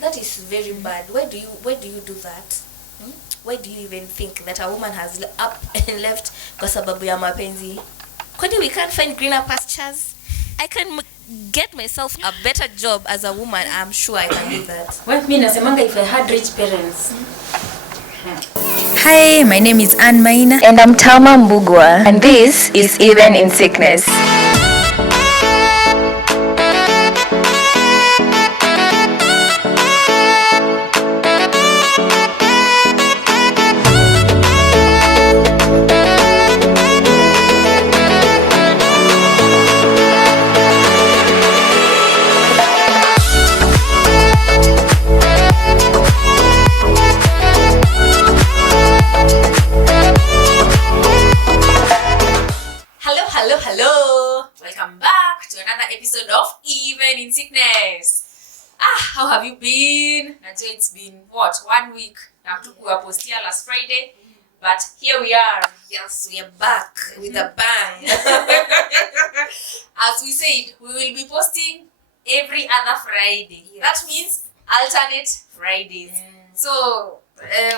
That is very bad. Why do you do that? Why do you even think that a woman has up and left kwa sababu ya mapenzi? Kwani we can't find greener pastures? I can get myself a better job as a woman. I'm sure I can do that. Well, me nasemanga if I had rich parents. Hi, my name is Undermining. And I'm Tama Mbugwa. And this is Even in Sickness. Hello. Welcome back to another episode of Even in Sickness. How have you been? Najua it's been 1 week. Nakuwa postia last Friday, but here we are. Yes, we are back with a bang. As we said, we will be posting every other Friday. Yes. That means alternate Fridays. So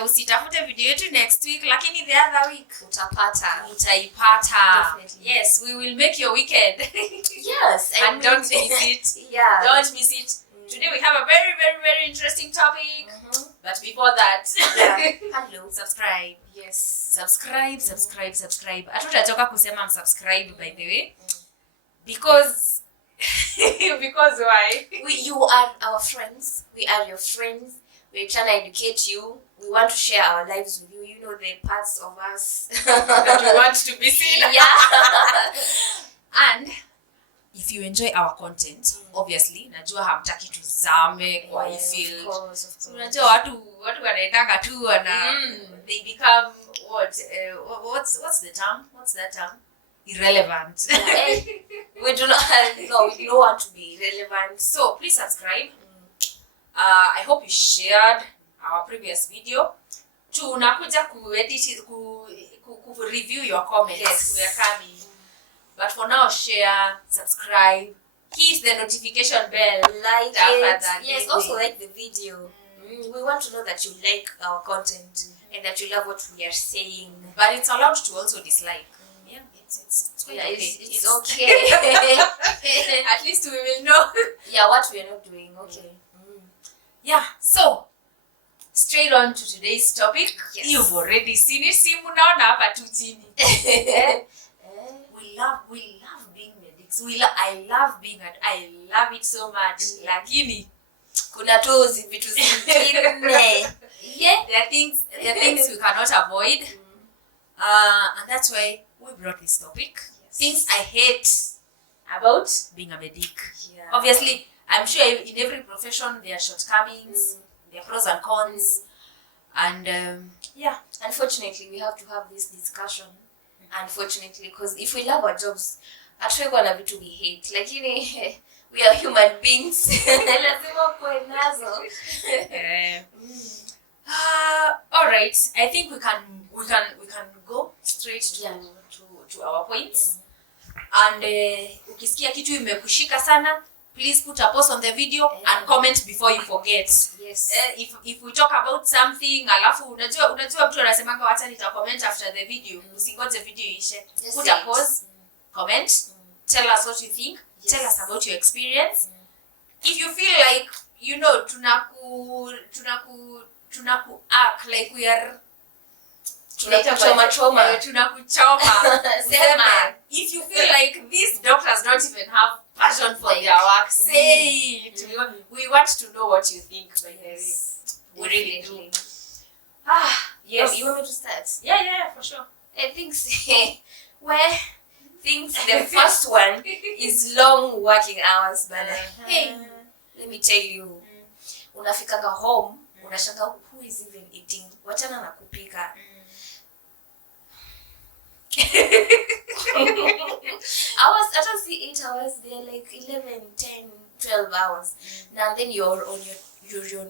usitafute video yetu next week, lakini the other week utaipata. Definitely. Yes, we will make your weekend. Yes, and don't miss it. Yeah, don't miss it. Today we have a very, very, very interesting topic. But before that, hello, subscribe. Yes, subscribe. Hatutachoka kusema subscribe, by the way, because because why? You are our friends. We are your friends. We're trying to educate you. We want to share our lives with you. You know the parts of us that we want to be seen. Yeah. And if you enjoy our content, obviously, najua hamtaki tuzame kwa hii field. Of course. Unajua watu wanaendanga tu they become what's the term? What's that term? Irrelevant. We do not we don't want to be relevant. So please subscribe. I hope you shared our previous video. Tunakuja ku-edit ku-review your comments. Yes. We are coming. But for now, share, subscribe, hit the notification bell, Like it. Yes, also like like the video. We want to know that you like our content and that you love what we are saying. But it's allowed to also dislike. Yeah, it's quite okay. It's okay. At least we will know. Yeah, what we are not doing. Okay. Yeah, so straight on to today's topic. Yes. You've already seen it. Simunaona hapa tu chini. We love being medics. I love it so much. Lakini Kuna tu vitu zingine. Yeah, there are things we cannot avoid. And that's why we brought this topic. Yes. Things I hate about being a medic. Yeah. Obviously, I'm sure in every profession there are shortcomings, there are pros and cons, and Unfortunately, we have to have this discussion. Unfortunately, because if we love our jobs, hatuweko na vitu we hate. Lakini we are human beings. Lazima kuwe nazo. All right. I think we can go straight to our points. And ukisikia kitu imekushika sana, please put a pause on the video and comment before you forget. Yes. If we talk about something, alafu unajua mtu anasemanga wacha nita comment after the video. Usingoje video ishe. Put a pause, comment, tell us what you think, tell us about your experience. If you feel like, you know, tunaku act like we are Tunakuchoma. Sema. If you feel like these doctors don't even have passion for their work, say it. We want to know what you think, by the way. We really do. Yes. You want me to start? Yeah, for sure. I think the first one is long working hours, but hey, let me tell you, unafikanga home, unashanga who is even eating, wachana na kupika. Hours, I don't see 8 hours, they're like 11, 10, 12 hours. Now then you're on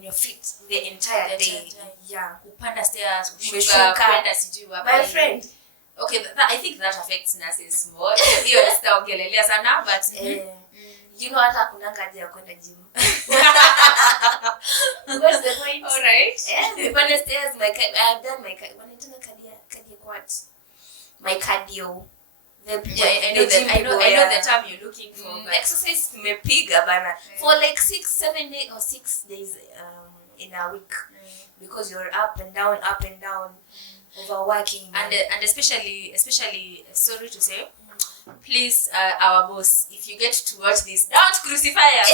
your feet the entire day. Yeah. Kupanda stairs, Kushuka. kwenda sijui wapi. My friend. Okay, I think that affects nurses more. Hiyo sitaongelelea sana, but You know hata kunanga haja ya kwenda gym. on the stairs. I've done my cardio. I know the term you're looking for. Exercise mepiga bana for like 6-7 days or 6 days in a week because you're up and down, overworking and especially sorry to say, please our boss, if you get to watch this, don't crucify us.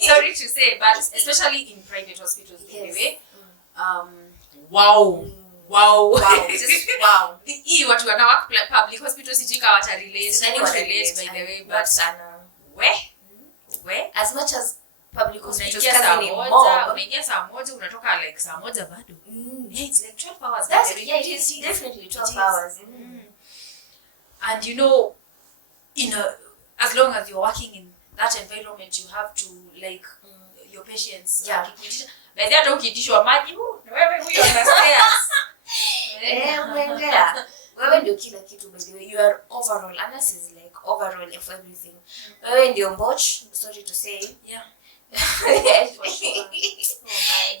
Sorry to say, but especially in private hospitals, anyway. Wow. Just wow. The watu wana work public hospitals sijika wata relate by the way, but we as much as public hospitals unaingia saa moja unatoka like saa moja bado. Yeah, it's like 12 hours. It is definitely 12 hours. And you know, as long as you're working in that environment, you have to like your patients. Yeah. But they don't kitishwa maji wewe huyo understands. Wewe ndio kila kitu by the way. You are overall. Anas is like overall of everything. Wewe ndio mboch, sorry to say. Yeah.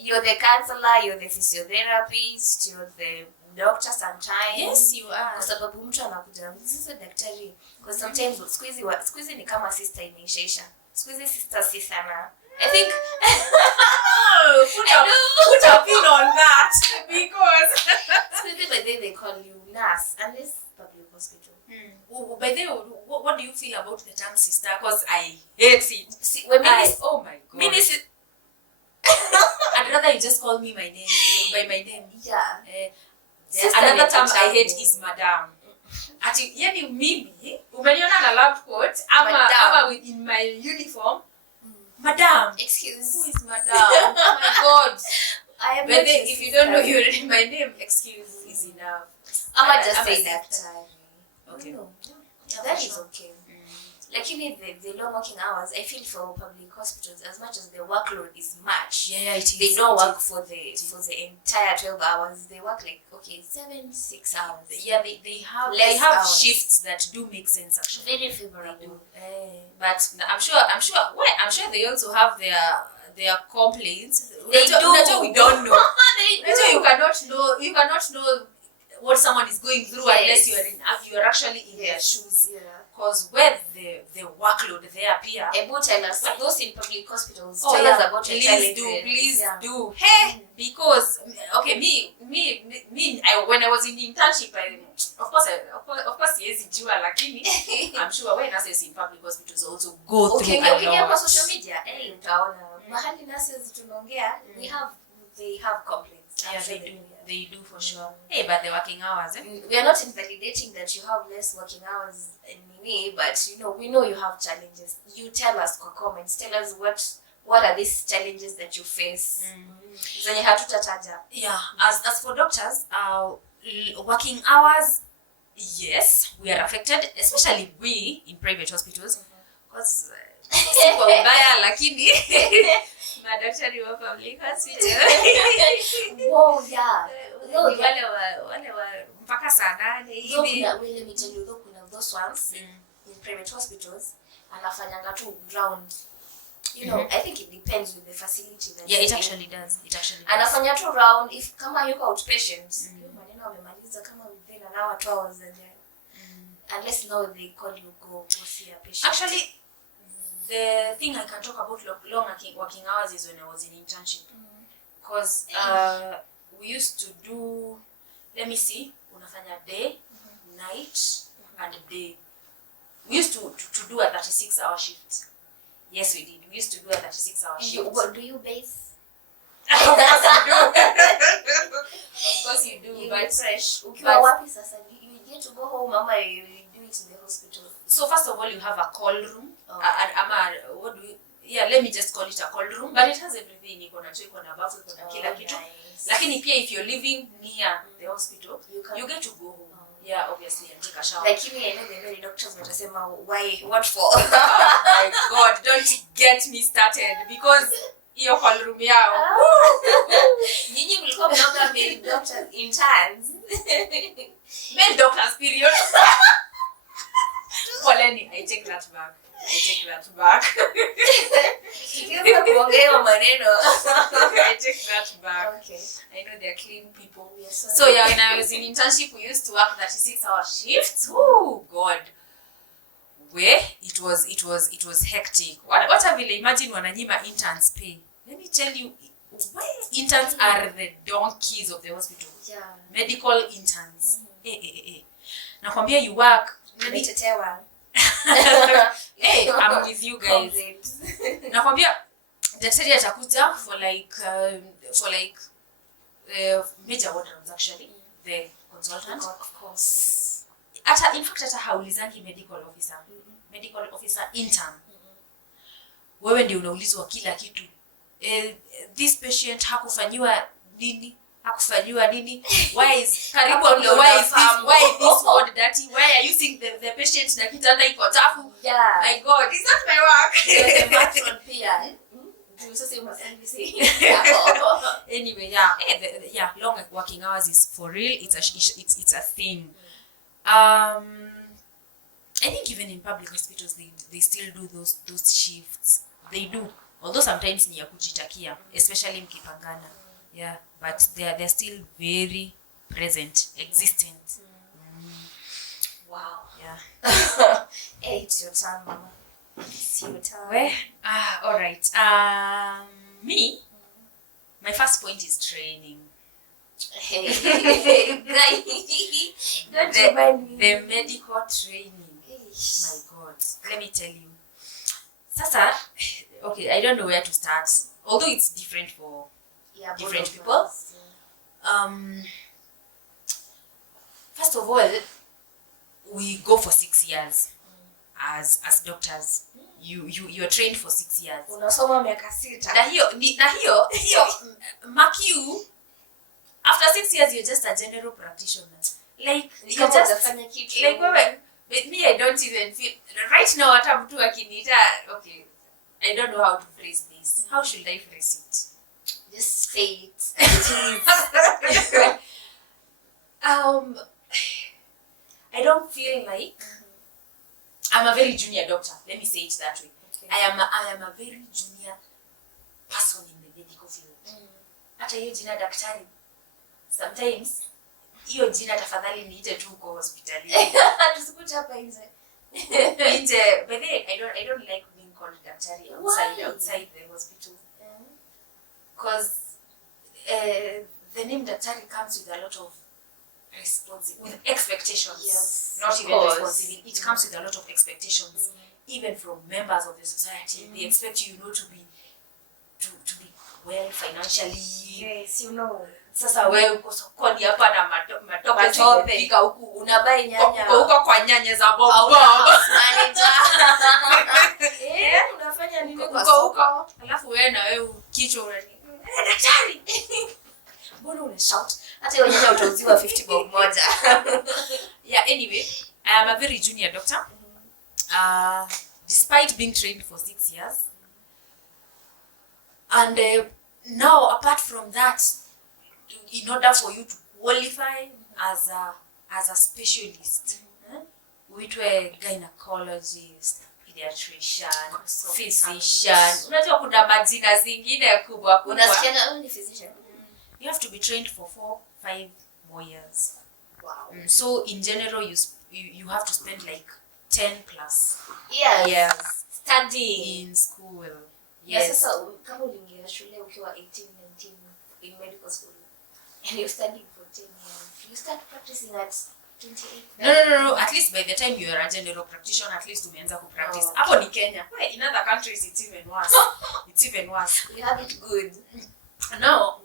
You're the counselor, you're the physiotherapist, you're the doctor sometimes. Yes, you are. Kwa sababu mtu anakuja sasa daktari. Because sometimes squeezy ni kama sister inaisha. Squeezy sister si sana. I think put a pin on that because squeezy by then they call you nurse unless public hospital. By the way, what do you feel about the term sister? Because I hate it. See, oh my god. I'd rather you just call me my name by my name. Yeah. Another term I hate is madam. Ati yani mimi umeniona na lab coat ama in my uniform. Madam. Excuse. Who is madam? Oh my god. I am but if you don't know my name, excuse is enough. I'ma just say that. Okay. No. Yeah, that is okay. Like even the long working hours, I feel for public hospitals, as much as the workload is much, it is. They don't work for the entire 12 hours. They work like 7-6 hours. Yeah, they have shifts that do make sense actually. Very favorable. But I'm sure they also have their complaints. They do. We don't know. They do. You cannot know what someone is going through unless you are actually in their shoes. Yeah. Because where the workload they appear. Tell us those in public hospitals. Tell us about your challenges. Please do. Hey, because okay, me, when I was in the internship, of course, yes, jua lakini I'm sure when nurses in public hospitals also go through a lot. Okay, on social media, utaona mahali nurses tunaongea, they have complaints. Yeah, they do for sure. Hey, but the working hours, we are not invalidating that you have less working hours in Mini, but we know you have challenges. You tell us for comments. Tell us what are these challenges that you face. Zenye hatutataja. Yeah. As for doctors, working hours, yes, we are affected, especially we in private hospitals, because kwa ubaya lakini madaktari wa public hospital. Wow, yeah. Wale wa mpaka saa 8 hivi. Let me tell you, kuna those ones in private hospitals anafanyanga tu round. I think it depends with the facility that it actually does. Anafanya tu round if kama yuko outpatient. Maneno amemaliza kama within an hour 2 hours and unless now they call you go see a patient. Actually, the thing I can talk about long working hours is when I was in internship. Because we used to do, let me see, unafanya day, night, and day. We used to do a 36-hour shift. Yes, we did. We used to do a 36-hour shift. What do you base? Of course you do. But fresh. Ukiwa wapi sasa? You get to go home ama you do it in the hospital? So first of all, you have a call room. Let me just call it a call room, but it has everything. Iko na bafu, iko na kila kitu. Lakini pia if you're living near the hospital, you get to go home. Yeah, obviously, and take a shower. Lakini I know the many doctors watasema why, what for? Oh my god, don't get me started because hiyo call room yao. Nyinyi mlikuwa mnaona male doctors interns. Male doctors period. Poleni, I take that back. I take that back. Kikianza kuongea maneno. I take that back. Okay. I know they're clean people. Yes, So yeah, when I was in internship, we used to work 36-hour shifts. Oh God. Where it was hectic. What have you imagine wananyima interns pay? Let me tell you, why interns are the donkeys of the hospital. Yeah. Medical interns. Nakwambia you work. Nimetetewa. Hey, I'm with you guys. Nakwambia daktari atakuja for like major ward rounds actually. The consultant. Of course. In fact haulizangi medical officer. Medical officer intern. Wewe ndio unaulizwa kila kitu. This patient hakufanyiwa nini? Why is this ward dirty? Why are you seeing the patient na kitanda iko chafu? Yeah. My God, is that my work? The matron pia. Sasa umasangi Anyway, yeah, long working hours is for real. It's a thing. I think even in public hospitals they still do those shifts. They do. Although sometimes ni ya kujitakia, especially mkipangana. Yeah, but they're still very present, existent. Wow. Yeah. Hey, it's your turn, Mama. It's your turn. Where? All right. Me, my first point is training. Hey. Don't remind me. The medical training. My God. Let me tell you. Sasa, okay, I don't know where to start. Although it's different for different people. First of all, we go for 6 years as doctors. You're trained for 6 years. Unasoma miaka 6. Na hiyo mark you after 6 years you're just a general practitioner. Like you're just like with me I don't even feel right now hata mtu akiniita okay I don't know how to phrase this. How should I phrase it? Just say it. I don't feel like I'm a very junior doctor. Let me say it that way. Okay. I am a very junior person in the medical field. Hata hiyo jina daktari. Sometimes hiyo jina tafadhali niite tu kwa hospitali. Tusikute hapa nje. Nje, but then I don't like being called daktari outside the hospital. Because the name daktari comes with a lot of with expectations. Yes, not even responsibility. It comes with a lot of expectations, even from members of the society. They expect you, to be well financially. Yes, you know. Sasa wewe uko sokoni hapa na matope pika huku unabai nyanya. Uko kwa nyanya za bob. Manager. Unafanya nini kwa soko? Alafu wewe na wewe kichwa unani. Daktari. Mbona una shout? Hata hiyo nyanya utauziwa 50 bob moja. Yeah, anyway, I am a very junior doctor. Despite being trained for 6 years. And now apart from that, in order for you to qualify as a specialist, uitwe gynecologist, pediatrician, physician. Unajua kuna majina zingine kubwa. Unasikia ni physician. You have to be trained for 4-5 more years. Wow. So in general you have to spend like 10 plus years studying in school. Yes. Sasa kama uliingia shule ukiwa 18, 19 in medical school and you're studying for 10 years, you start practicing at 28. No. At least by the time you are a general practitioner, at least umeanza ku practice. Hapo ni Kenya. In other countries it's even worse. It's even worse. We have it good. Now,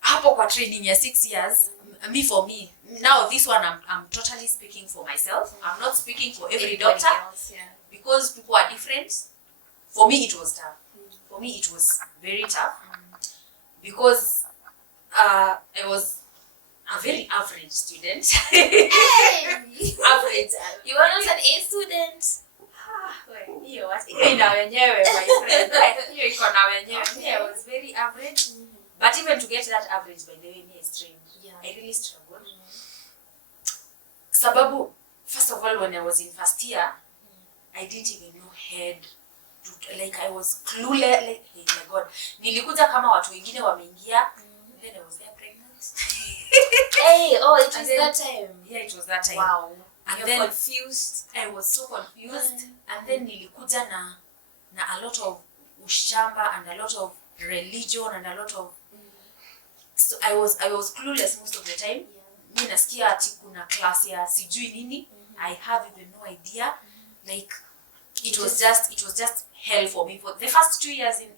hapo kwa training ya 6 years, for me. Now this one I'm totally speaking for myself. I'm not speaking for every doctor else, because people are different. For me it was tough. For me it was very tough because I was a very average student. Hey! Average. You are not an A student. Hiyo ina wenyewe my friend. Hiyo iko na wenyewe. I was very average. But even to get that average, by the way, me is trained. I really struggled. Sababu, first of all, when I was in first year, I didn't even know head to, like I was clueless, like hey my god, nilikuja kama watu wengine wameingia, then I was there pregnant. Hey, oh, it was then, that time. Yeah, it was that time. Wow. And You're then confused. I was so confused. And then nilikuja na a lot of ushamba and a lot of religion and a lot of so I was clueless most of the time. Mimi nasikia ati kuna class ya sijui nini. I have even no idea. Like it was just hell for me for the first 2 years in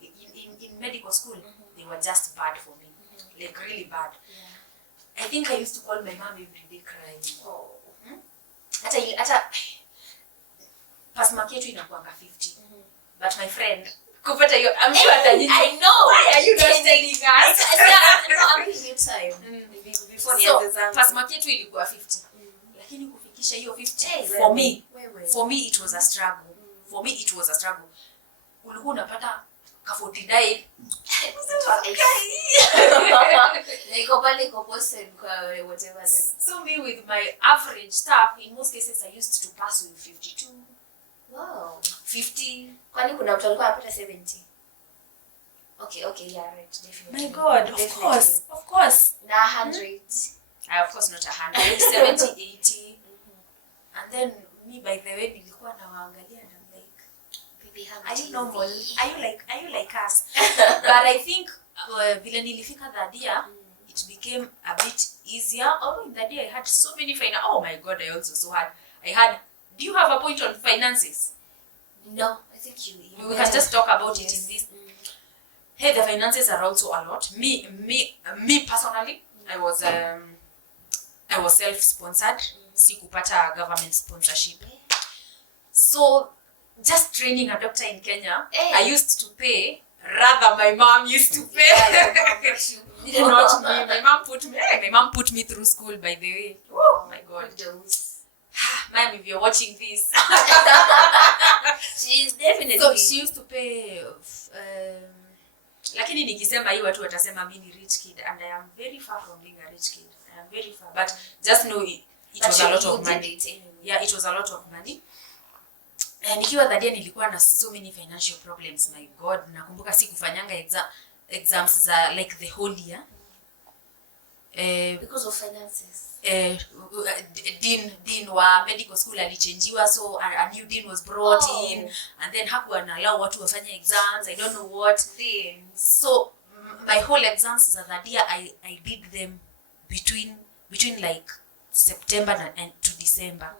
medical school. They were just bad for me. Like really bad. I think I used to call my mom every day crying. Oh. Hata pass mark yetu inakuanga 50. But my friend kupata hiyo I'm sure that I know. Why are you not telling us? No, I'm giving you time. Before the So exam. pass mark yetu ilikuwa 50. Lakini kufikisha hiyo 50 for me it was a struggle. For me it was a struggle. Ulikuwa unapata ka 49 So me with my average stuff, in most cases I used to pass with 52. Wow. 50. Kwani kuna mtu alikuwa anapata 70? Okay, yeah, right, definitely. My God, of course. Na 100. Of course not 100, 70, 80. And then me by the way nilikuwa nawaangalia and I'm like, Baby, how are much you normal? Are you like us? But I think vile nilifika that year, it became a bit easier. Although in that year I had so many oh my God, I also had do you have a point on finances? No, I think We can just talk about it in this. Hey, the finances are also a lot. Me personally, I was self-sponsored. Sikupata government sponsorship. So just training a doctor in Kenya, I used to pay rather my mom used to pay. Not me. My mom put me through school, by the way. Oh my God. Mom, if you're watching this. She's definitely. So she used to pay lakini nikisema hii watu watasema mimi ni rich kid and I am very far from being a rich kid. I am very far, but just know it was a lot of money. Yeah, it was a lot of money. Nikiwa that year nilikuwa na so many financial problems. My God, nakumbuka sikufanyanga exams za like the whole year. Because of finances. Dean wa medical school alichangiwa, so a new dean was brought in, and then hakuwa na allow watu wafanye exams. I don't know what. So my whole exams za that year I did them between like September and to December.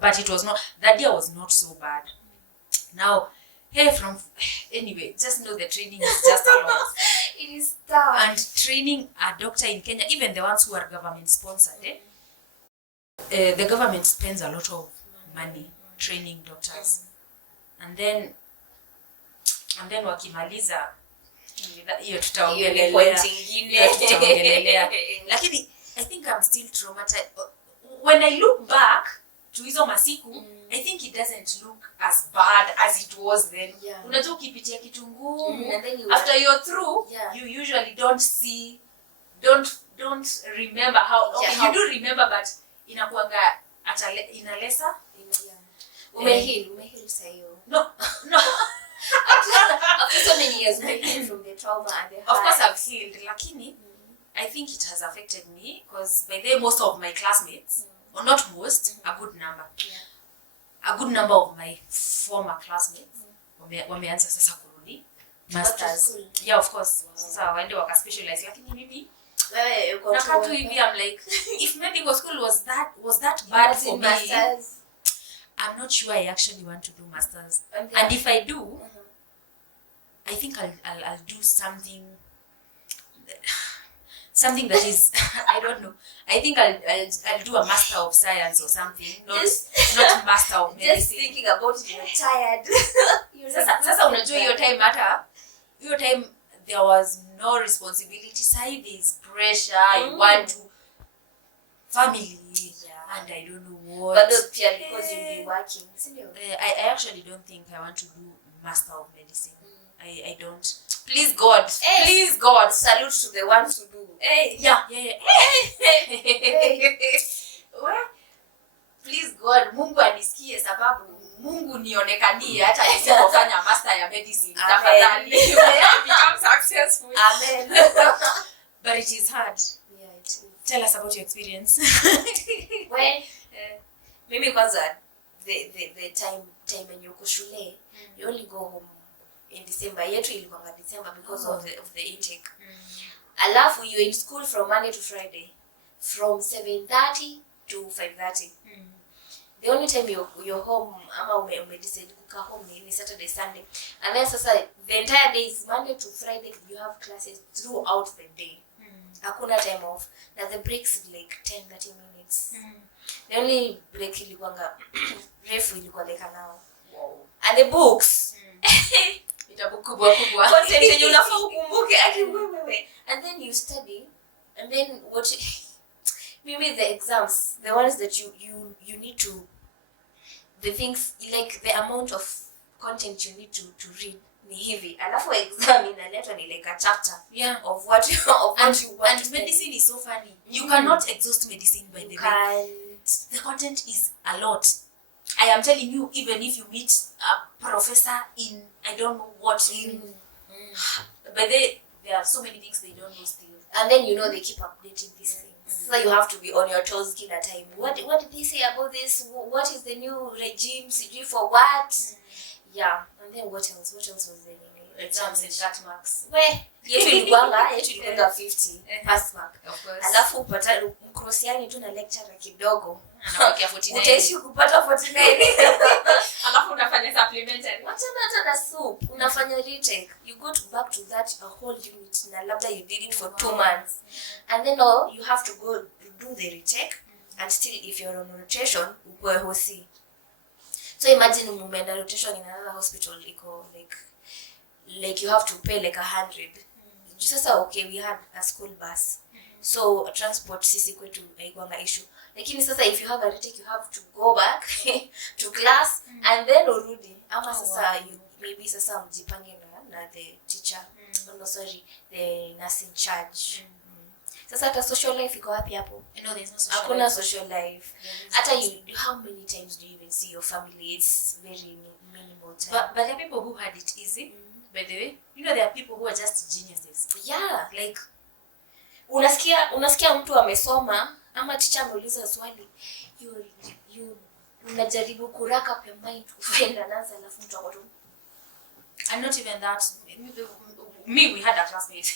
But it was not, that year was not so bad. Now, anyway, just know the training is just a lot. It is tough. And training a doctor in Kenya, even the ones who are government sponsored, the government spends a lot of money training doctors. And then wakimaliza hiyo tutaongelelea. Lakini I think I'm still traumatized. When I look back to hizo masiku, I think it doesn't look as bad as it was then. Unajua ukipitia kitu ngumu, after you're through, you usually don't remember how you do remember, but inakuanga inalesa. Umeheal sayo. No. After so many years, umeheal from the trauma and the hurt. Of course I've healed, lakini I think it has affected me because by the most of my classmates, or not most, a good number of my former classmates wameanza sasa kurudi masters. Yeah, of course. Sasa waende waka specialize, lakini mimi nakatu hivi I'm like, if medical school was that bad for me, masters. I'm not sure I actually want to do masters. And if I do, I think I'll do something that is I don't know. I think I'll do a master of science or something. Not master of medicine. Just thinking about it, you're tired. Sasa unajua hiyo time there was no responsibility. Side is pressure. You want to family and I don't know what. But because you'll be working. I actually don't think I want to do master of medicine. I don't. Please God. Please God. Salute to the ones who do. Yeah. Please God, Mungu anisikie sababu Mungu nionekanie hata nisipofanya master ya medicine. Amen. Tafadhali. May I become successful. Amen. But it is hard. Yeah, it is. Tell us about your experience. Well, mimi kwanza the time when you go shule, you only go home in December. Yetu ilikuwa December because of the intake. Alafu you're in school from Monday to Friday, from 7:30 to 5:30. The only time you're home ama ume decide kukaa home ni Saturday, Sunday. And then sasa the entire day is Monday to Friday, you have classes throughout the day. Hakuna time off. Na the breaks like 10-30 minutes. The only break ilikuwa refu ilikuwa like an hour. Wow. And the books. Vitabu kubwa. Content yenye unafaa ukumbuke wewe. And then you study, and then maybe the exams, the ones that you need to, the things like the amount of content you need to read ni hivi. Alafu exam inaletwa ni like a chapter of what you want. And medicine is so funny. You cannot exhaust medicine by the way. The content is a lot. I am telling you, even if you meet a professor in I don't know what but there are so many things they don't know still. And then they keep updating these things. So you have to be on your toes kila time. What did they say about this? What is the new regime? CG for what? Yeah. And then what else? What else was there? Exams and cut marks. Where yetu ilikuanga 50 pass mark. Of course. Alafu upata mkrosiani tu na lecturer kidogo. Anakuwa 49. Utaishi kupata 49. Alafu unafanya supplementary. Hata na soup unafanya retake. You go back to that a whole unit na labda you did it for 2 months. And then you have to go do the retake, and still if you're on rotation uko hosi. So imagine umeenda rotation in another hospital iko like you have to pay like 100. Sasa okay, we had a school bus. So transport sisi kwetu haikuwa issue. Lakini sasa if you have a retake, you have to go back to class and then urudi. Ama sasa maybe sasa mjipange na the teacher. No, sorry, the nursing charge. Sasa hata social life iko wapi hapo? No, there's no social Hakuna life. social life. Hata how many times do you even see your family? It's very minimal time. But there are people who had it easy. By the way, there are people who are just geniuses. Yeah, like unasikia mtu amesoma ama teacher ameuliza swali, you unajaribu kuraka up your mind kufind an answer, alafu mtu akotu. And not even that, we had a classmate.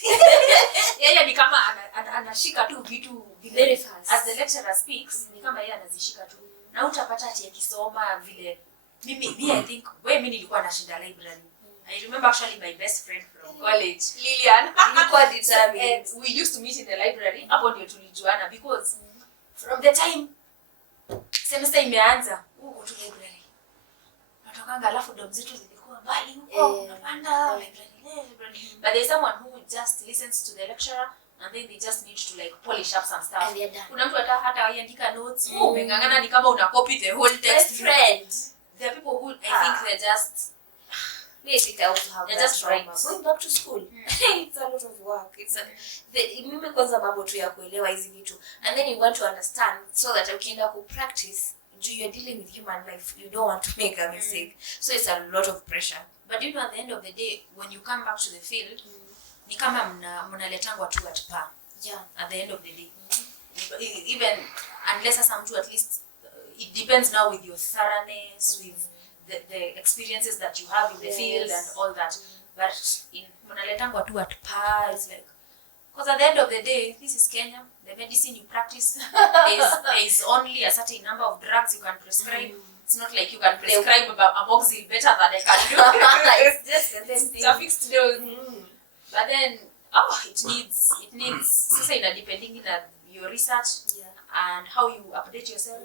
Yeye ni kama anashika tu vitu Very fast. As the lecturer speaks, ni kama yeye anazishika tu. Na utapata ati akisoma vile I think mimi nilikuwa nashinda library. I remember actually my best friend from college, Lilian. Ilikuwa determined. We used to meet in the library. Hapo ndio tulijuana because from the time semester imeanza, huko tu library. Natokanga alafu dom zetu zilikuwa mbali huko, unapanda library. But there's someone who just listens to the lecturer and then they just need to like polish up some stuff. Kuna mtu hata aiandika notes, umengangana ni kama una copy the whole text. Friend. There are people who I think they're just I think I also have they're that just trauma. right. Going back to school. It's a lot of work. Mimi kwanza mambo tu ya kuelewa hizi vitu. And then you want to understand so that ukienda ku practice, you're dealing with human life. You don't want to make a mistake. So it's a lot of pressure. But at the end of the day, when you come back to the field, ni kama mnaletangwa tu at par. Yeah. At the end of the day. Even unless as mtu at least it depends now with your thoroughness, with the experiences that you have in the field and all that. But mnaletangwa tu at par. It's like, because at the end of the day, this is Kenya. The medicine you practice, there is only a certain number of drugs you can prescribe. It's not like you can prescribe amoxicillin better than I can do. It's just the same thing. It's a fixed dose. But then, it needs. Sasa depending on your research and how you update yourself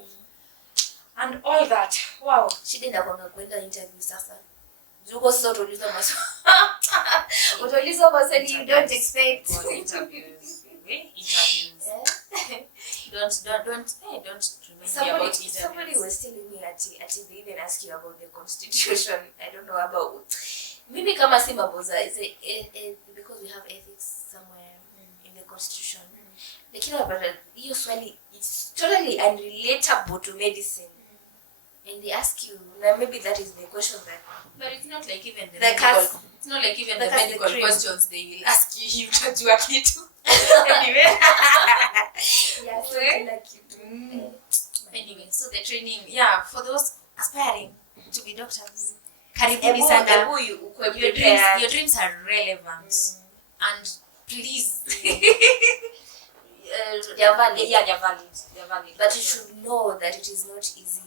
and all that. Wow. Shida inakwanga kwenda interview sasa. Zuko sasa utauliza maswali. Utauliza maswali you don't expect. Interviews. Don't remind me about interviews. Somebody was telling me that they even ask you about the constitution. I don't know about. Maybe kama si maboza is it because we have ethics somewhere in the constitution. Lakini hiyo swali it's totally unrelatable to medicine. and they ask you, now maybe that is the question that. But it's not like even the It's not like even the because medical the questions they will ask you. Utajua kitu. Anyway. Yeah, something like you. Anyway, so the training, for those aspiring to be doctors, karibuni sana. Your dreams are relevant, and please, They're valid. they're valid. But you should know that it is not easy.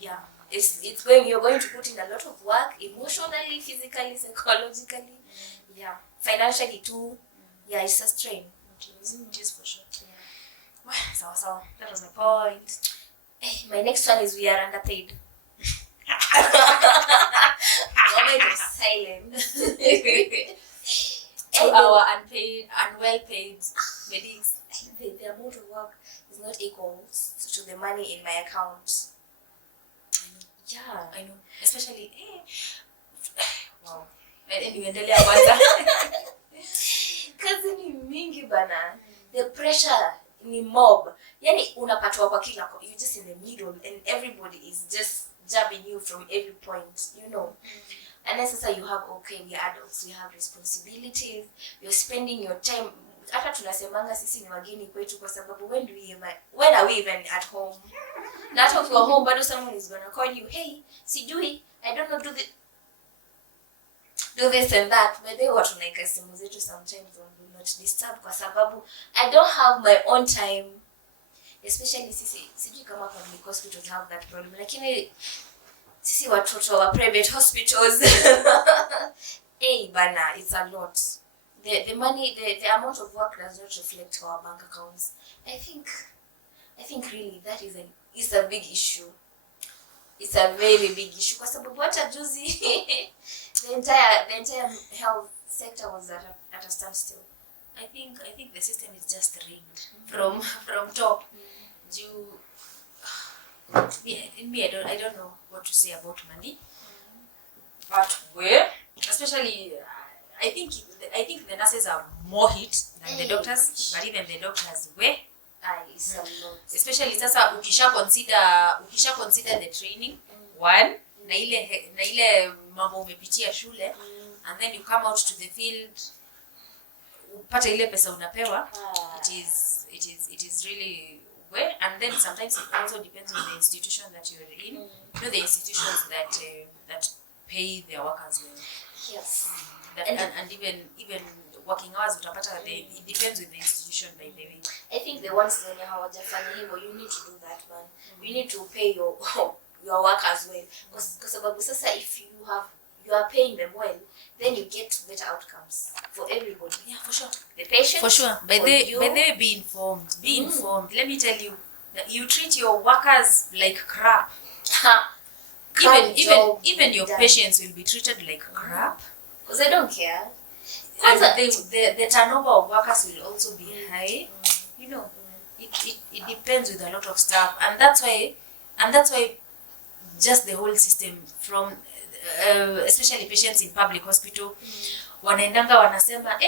Yeah, it's going. You're going to put in a lot of work, emotionally, physically, psychologically. Yeah, financially too. Yeah, it's a strain. It is for sure. Well, so that was my point. My next one is we are underpaid. Moment of silence. To our unpaid and well-paid medics. The amount of work is not equal to the money in my account. I know. Especially, wow. Anyway, endelea kwanza. Kazi ni mingi bana. The pressure ni mob. Yani unapatwa kwa kila, you're just in the middle and everybody is just jabbing you from every point, you know. And then sasa you have, okay, we are adults, we have responsibilities, you're spending your time. Hata tunasemanga sisi ni wageni kwetu kwa sababu when are we even at home? Na hata ukiwa home bado someone is gonna call you, hey, sijui, I don't know, do this and that. But they watu naika simu zetu sometimes will not disturb kwa sababu I don't have my own time. Especially sijui kama public hospitals have that problem. Lakini sisi watoto wa private hospitals bana, it's a lot. The money, the amount of work does not reflect our bank accounts. I think really that is a big issue. It's a very big issue. Kwa sababu hata juzi the entire health sector was at a standstill. I think the system is just rigged from top. In me, I don't know what to say about money. But especially, I think the nurses are more hit than the doctors. But even the doctors It's a lot. Especially sasa ukisha consider the training one na ile mambo umepitia shule, and then you come out to the field upata ile pesa unapewa. It is really and then sometimes it also depends on the institution that you're in. You know, the institutions that pay their workers well. Yes. And even working hours utapata it depends with the institution, by the way. I think the ones wenye hawajafanya hivyo, you need to do that, man. You need to pay your workers well. Kwa sababu sasa if you are paying them well, then you get better outcomes for everybody. Yeah, for sure. The patient. For sure. By the way, be informed. Be informed. Let me tell you, that you treat your workers like crap. Even your patients will be treated like crap. Because I don't care. And the turnover of workers will also be high. You know, it depends with a lot of stuff, and that's why just the whole system from especially patients in public hospital wanaendanga wanasema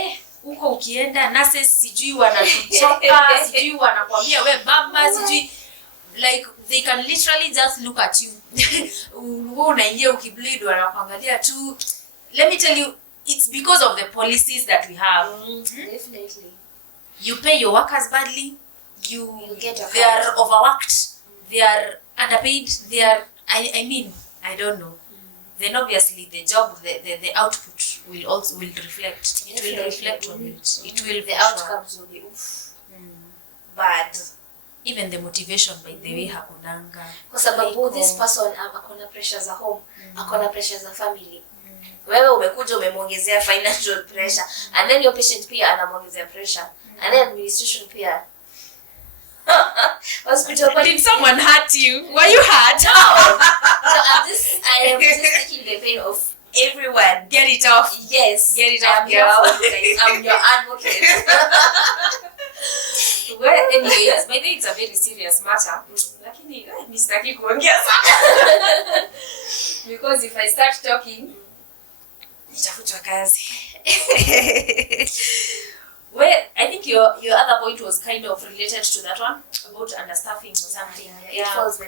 huko ukienda nurses sijui wanatuchoka sijui wanakuambia we mama sijui, like they can literally just look at you. Wewe unaingia ukibleed wanakuangalia tu. Let me tell you, it's because of the policies that we have. Definitely. You pay your workers badly, they are overworked, they are underpaid, they are I don't know. Then obviously the job, the output will reflect. It will reflect on it. The outcomes will be bad. Even the motivation, by the way, hakunanga. Kwa sababu this person akona pressure za home, akona pressure za family. Wewe umekuja umemongezea financial pressure, and then your patient pia anamuongezea pressure, and then administration pia. Hospital. Did someone hurt you? Were you hurt? No. I am just taking the pain of everyone. Get it off. Yes. Get it off, girl. I'm your advocate. Well, anyways, by the way, it's a very serious matter. Lakini mistaki kuongea sana. Because if I start talking, nitafutwa kazi. Well, I think your other point was kind of related to that one about understaffing or something. It falls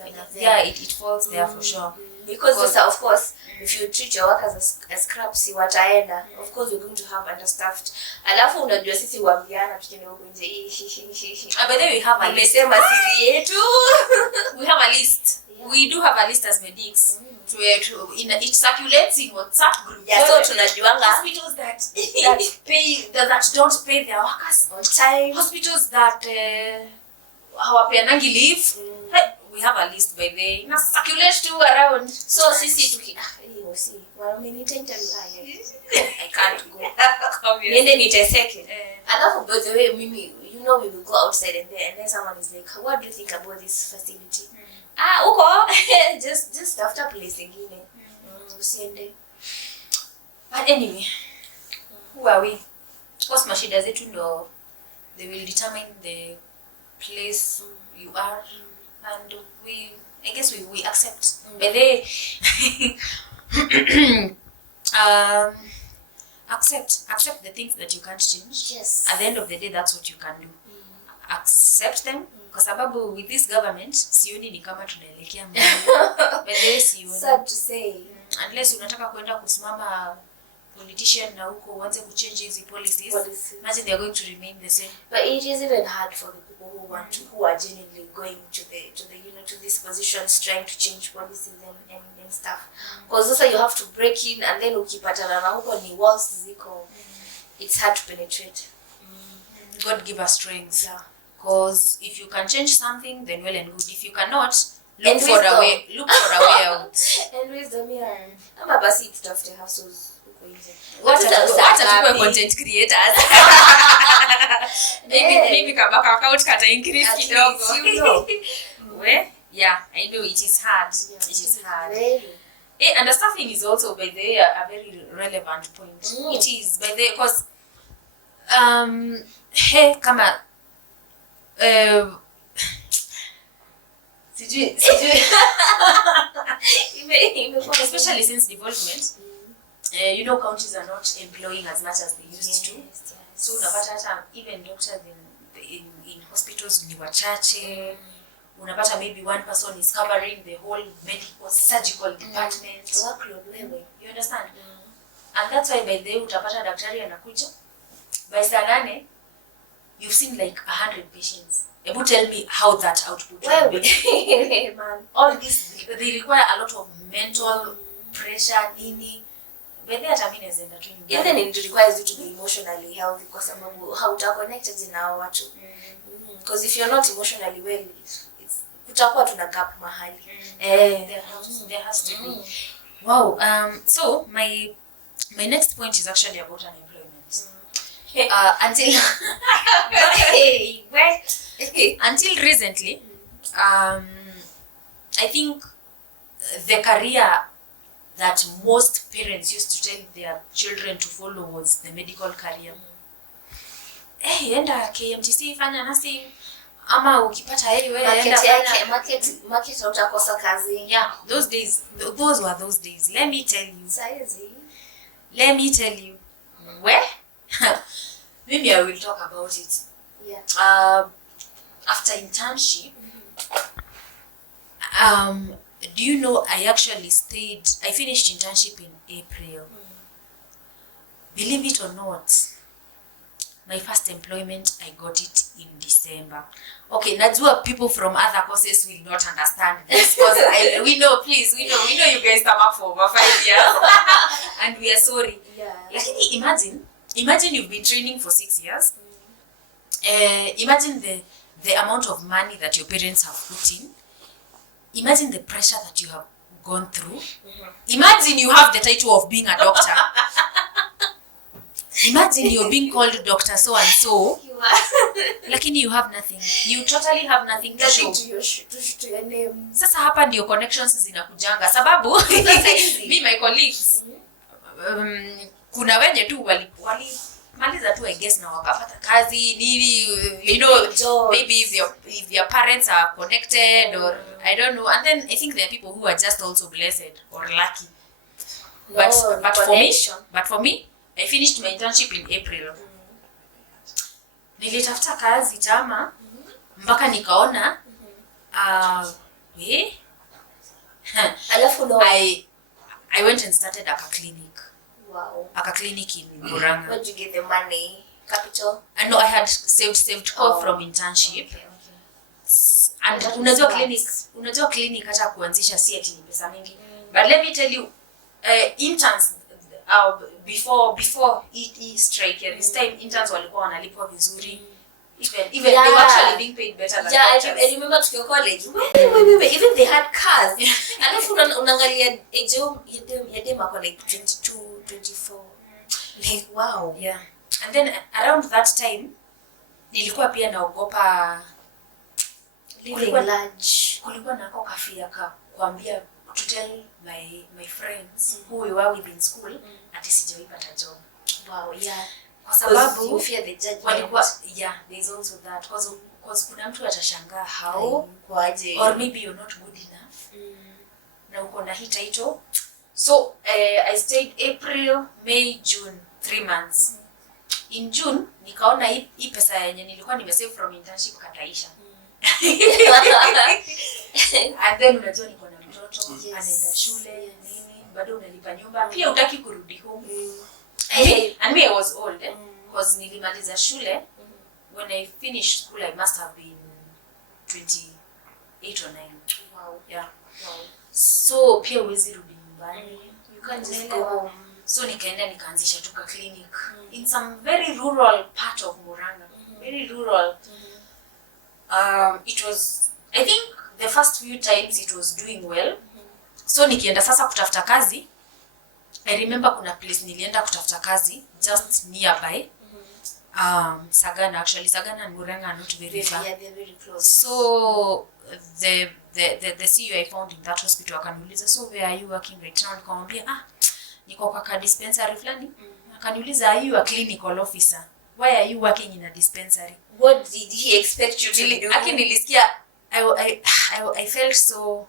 under there. Yeah, it falls there for sure. Because of course, if you treat your workers as scraps, wataenda. Of course, we're going to have understaffed. Alafu unajua sisi waambiana tukienda huko nje. But then we have a list. Nimesema siri yetu. We have a list. Yeah. We do have a list as medics. It circulates in WhatsApp group. Yeah, so tunajuanga hospitals that don't pay their workers on time. Hospitals that hawapeanangi leave. We have a list by the na circulate to around. So sisi see. Well, many times I can't go. Niende niteseke. Alafu by the way, mimi, you know, we will go outside and then someone is like, what do you think about this facility? Uko just after place ingine. Usiende. But anyway, who are we? What's mashida zetu ndo they will determine the place you are, and I guess we accept. But they accept the things that you can't change. Yes. At the end of the day, that's what you can do. Accept them. Kwa sababu with this government, sioni ni kama tunaelekea mbele. But they sioni. Sad to say. Unless unataka kwenda kusimama politician na huko uanze kuchange hizi policies, imagine they are going to remain the same. But it is even hard for the people who are genuinely going to these positions, trying to change policies and stuff. Because also you have to break in, and then ukipatana na huko ni walls ziko. It's hard to penetrate. God give us strength. Yeah. Because if you can change something, then well and good. If you cannot, look for a way out. And wisdom, yeah. Ama basi tutafute hustles huko nje. What are content creators? Maybe kama account kata increase kidogo. You know. Yeah, I know it is hard. Yeah, it is hard. Really. Understaffing is also by the way a very relevant point. It is by the because kama especially since development, you know, counties are not employing as much as they used to. Yes. So unapata hata even doctors in hospitals ni wachache. Unapata maybe one person is covering the whole medical surgical department. Workload. You understand? And that's why by the way utapata daktari anakuja by saa 8 you've seen like 100 patients. Ebu tell me how that output will be. Man. All this, they require a lot of mental pressure, nini. But they are even it requires you to be emotionally healthy kwa sababu hauta connected na watu. Because if you're not emotionally well, kutakuwa tuna gap mahali. There has to be. Wow. So my next point is actually about unemployment. Until recently, I think the career that most parents used to tell their children to follow was the medical career. Enda KMTC fanya nursing ama ukipata wewe enda market utakosa kazi. Yeah, those were those days. Let me tell you. Where? Maybe I will talk about it. Yeah. After internship, do you know I finished internship in April. Believe it or not, my first employment, I got it in December. Okay, najua people from other courses will not understand this because we know you guys come up for over 5 years and we are sorry. Yeah. Lakini imagine you've been training for 6 years. Imagine the amount of money that your parents have put in. Imagine the pressure that you have gone through. Imagine you have the title of being a doctor. Imagine you're being called Dr. So and so. Lakini you have nothing. You totally have nothing to show. To your name. Sasa hapa ndio connections zinakujanga sababu me my colleagues kuna wenye tu wali maliza tu I guess na wakapata kazi nini, you know, maybe if your parents are connected or I don't know, and then I think there are people who are just also blessed or lucky. But for me I finished my internship in April. nilitafuta kazi chama mpaka nikaona Alafu no. I went and started a clinic. Wow. A clinic in Murang'a. Where did you get the money? Capital? And no, I had saved from internship. Okay. And unajua clinic hata kuanzisha si eti ni pesa mingi. But let me tell you, interns before strike this time, interns walikuwa wanalipwa vizuri. Even they were actually being paid better than doctors. I remember to college. Wait. Even they had cars. Alafu unaangalia age ya dem ako like 22, 24. Like wow. Yeah. And then around that time nilikuwa pia naogopa living large. Kulikuwa nako kafia kuambia to tell my friends who we were with in school ati sijaipata job. Wow, yeah. Kwa sababu you fear the judgment. Walikuwa, there is also that because kuna mtu atashangaa how kwaje, or maybe you're not good enough. Na uko na hii title. So I stayed April, May, June, 3 months. In June nikaona hii pesa yenye nilikuwa nimesave from internship kataisha. And then unajua niko na mtoto anaenda shule nini, bado unalipa nyumba, pia utaki kurudi home. And me I was old because nilimaliza shule when I finished school I must have been 28 or 9. Wow. Yeah. Wow. So pia uwezi rudi nyumbani. You can't just go home. So nikaenda nikaanzisha tuka clinic in some very rural part of Murang'a. Very rural. It was, I think the first few times it was doing well. So nikienda sasa kutafuta kazi, I remember kuna place nilienda kutafuta kazi just nearby. Sagana, actually Sagana and Murang'a are not very far. Yeah, they're very close. So the CEO I found in that hospital akaniuliza, so where are you working right now? Nikamwambia niko kwa dispensary fulani. Akaniuliza, are you a clinical officer? Why are you working in a dispensary? What did he expect you to do? Aki nilisikia I felt so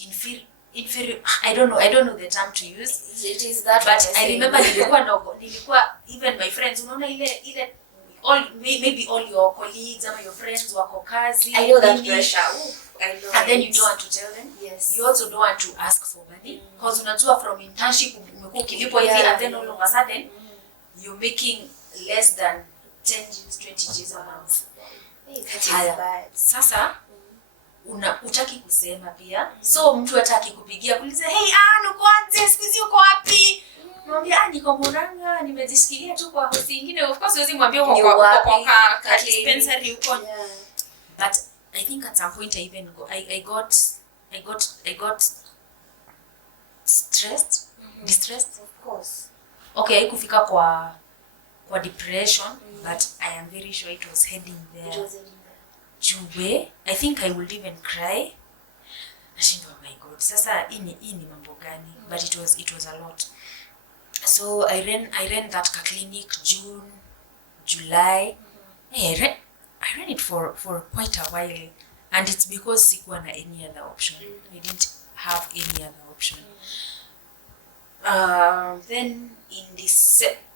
inferior. I don't know the term to use. It is that, but I remember nilikuwa even my friends, unaona ile maybe all your colleagues or your friends wako kazi. I know that pressure. I know. And then you don't want to tell them. Yes. You also don't want to ask for money because unajua from internship umekuwa ukilipwa hivi and then all of a sudden you're making less than 10 Gs, 20 Gs a month. Haya. Sasa utaki kusema pia. So mtu hataki kupigia kuuliza, hey uko aje, siku hizi uko wapi? Mwambia niko Murang'a, nimejishikilia tu kwa hosi nyingine. Of course siwezi mwambia uko kwa dispensary uko. But I think at some point I got stressed, distressed, of course. Okay, kufika kwa depression, but I am very sure it was heading there. Juwe, I think I would even cry. Nashinda, oh my God. Sasa hii ni mambo gani? But it was a lot. So I ran that clinic June, July. Hey, I ran it for quite a while, and it's because sikuwa na any other option. I didn't have any other option. Then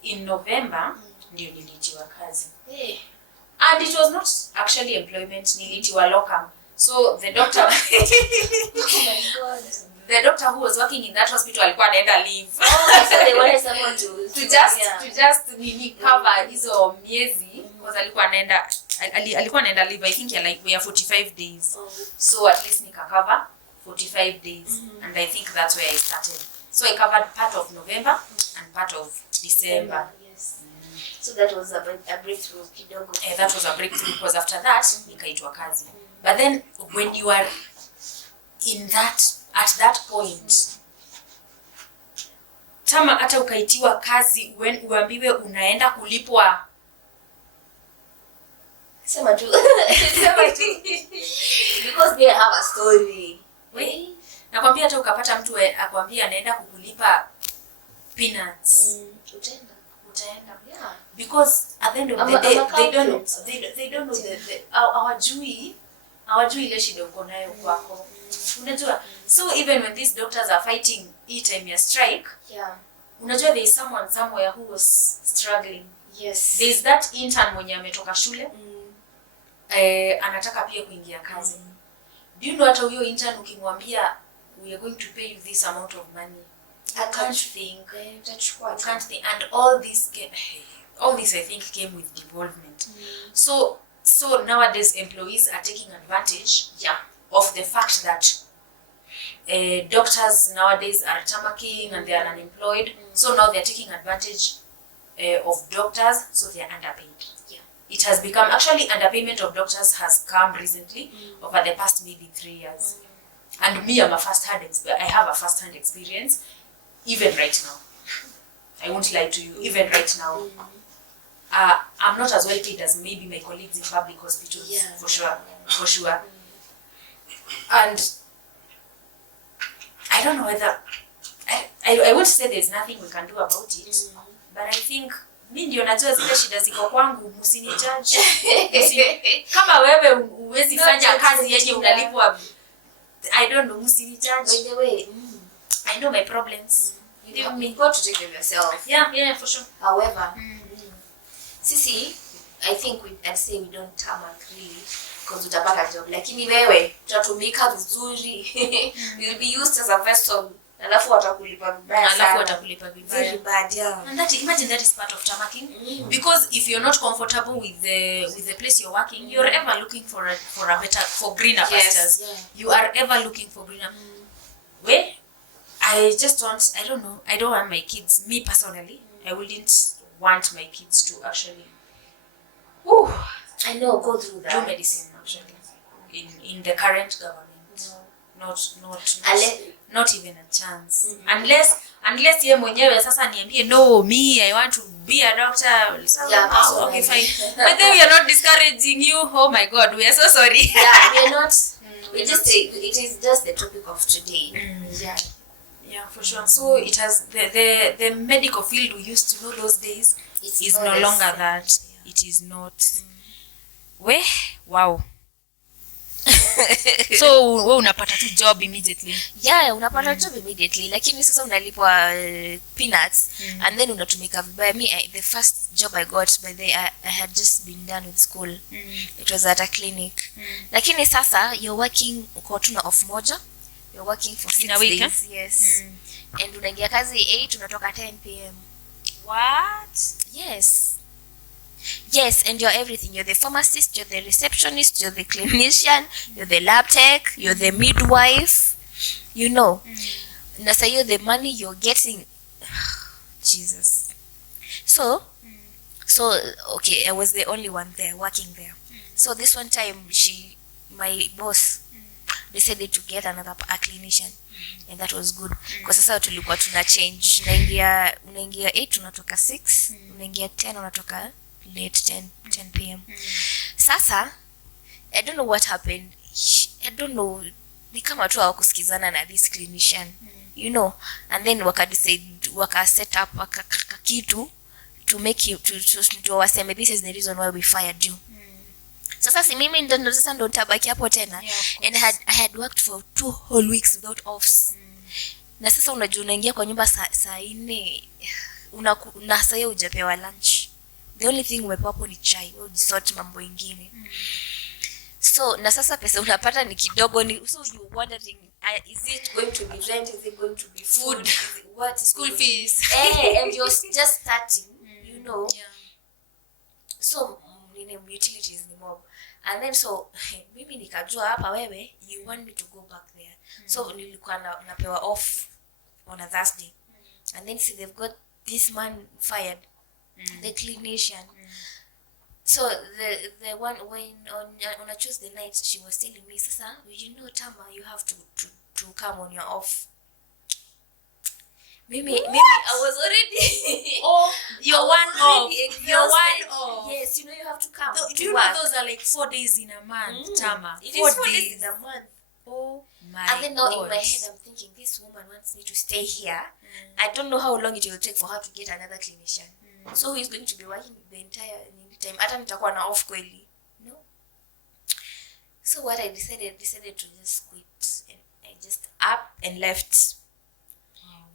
in November ndio nilitiwa kazi. And it was not actually employment, nilitiwa locum. So the doctor oh my God. The doctor who was working in that hospital alikuwa anaenda leave. So they wanted someone to just cover hizo miezi because alikuwa anaenda leave, I think we are 45 days. So at least nika cover 45 days. And I think that's where I started. So I covered part of November and part of December. Yes. So that was a breakthrough kidogo. That was a breakthrough because after that nikaitwa kazi. But then when you are at that point, tama hata ukaitiwa kazi when uambiwe unaenda kulipwa, sema tu because they have a story. Nakwambia hata ukapata mtu akwambia anaenda kukulipa peanuts, utaenda. Yeah. Because at the end of the day they don't know the hawajui ile shida uko nayo kwako. Unajua, so even when these doctors are fighting each time ya strike, unajua there is someone somewhere who was struggling. Yes. There's that intern mwenye ametoka shule anataka pia kuingia kazi. Do you know hata huyo intern ukimwambia we are going to pay you this amount of money, I can't think. And all this I think came with involvement. So nowadays employees are taking advantage of the fact that doctors nowadays are tamarking and they are unemployed. So now they are taking advantage of doctors, so they are underpaid. It has become, actually underpayment of doctors has come recently over the past maybe 3 years. And me, I have a first-hand experience, even right now. I won't lie to you, even right now. I'm not as well paid as maybe my colleagues in public hospitals, for sure. And I don't know whether, I won't say there's nothing we can do about it, but I think, mi ndio najua zile shida ziko kwangu, msini judge. Kama wewe uwezi fanya kazi yenye unalipwa, I don't know, msini judge. By the way, I know my problems. You got to take care of yourself. Yeah, for sure. However, sisi, I think I'd say we don't tarmac really, because utapata job. Lakini wewe, utatumika vizuri. You'll be used as a vessel. Alafu watakulipa vibaya. Very bad, yeah. And imagine that is part of tarmacking. Because if you're not comfortable with the place you're working, you're ever looking for greener pastures. Yeah. You are ever looking for greener. Well, I don't want my kids, me personally, I wouldn't want my kids to actually I know, go through that. do medicine actually in the current government. No. Not even a chance. Unless ye mwenyewe sasa niambie, no, me, I want to be a doctor. Okay, fine. But then we are not discouraging you. Oh my God, we are so sorry. Yeah, we are not. It is just the topic of today. Yeah, for sure. So it has the medical field we used to know those days is no longer that. It is not. Wow. So wewe unapata tu job immediately. Yeah, unapata job immediately. Lakini sasa unalipwa peanuts and then unatumika vibaya. The first job I got, by the I had just been done with school. It was at a clinic. Lakini sasa you're working uko tu na off moja. You're working for 6 days. Huh? Yes. And unaingia kazi 8, unatoka 10 p.m. What? Yes, and you're everything. You're the pharmacist, you're the receptionist, you're the clinician, you're the lab tech, you're the midwife. You know. Nasa you're the money you're getting. Jesus. So, okay, I was the only one there, working there. So this one time, my boss decided to get a clinician. And that was good. Kwa sasa tulikuwa tuna change. Unaingia 8, unatoka 6. Unaingia 10, unatoka late 10 p.m. Sasa, I don't know what happened. I don't know. Ni kama tu hawakusikizana na this clinician. You know. And then waka set up kitu to make you to waseme this is the reason why we fired you. Sasa si mimi ndo tabaki hapo tena. And I had worked for 2 whole weeks without offs. Na sasa unajua unaingia kwa nyumba saa 4 na saa hiyo hujapewa lunch. The only thing umepewa hapo ni chai. Wewe ujisort mambo ingine. So na sasa pesa unapata ni kidogo, so you wondering, is it going to be rent, is it going to be food, what is School fees. And you're just starting, you know. So utilities ni mob. And then so mimi nikajua hapa wewe you want me to go back there. So nilikuwa napewa off on a Thursday. And then see they've got this man fired, the clinician. So the one when on a Tuesday night she was telling me, Sasa, you know Tama, you have to come on your off. Maybe I was already You're one off. You're one off. Yes, you know you have to come. Do you know those are like 4 days in a month, Tama? It is 4 days in a month. Oh my God. And then now in my head I'm thinking, this woman wants me to stay here. I don't know how long it will take for her to get another clinician. So he's going to be working the entire time. Hata nitakuwa na off kweli. No. So what I decided to just quit. And I just up and left.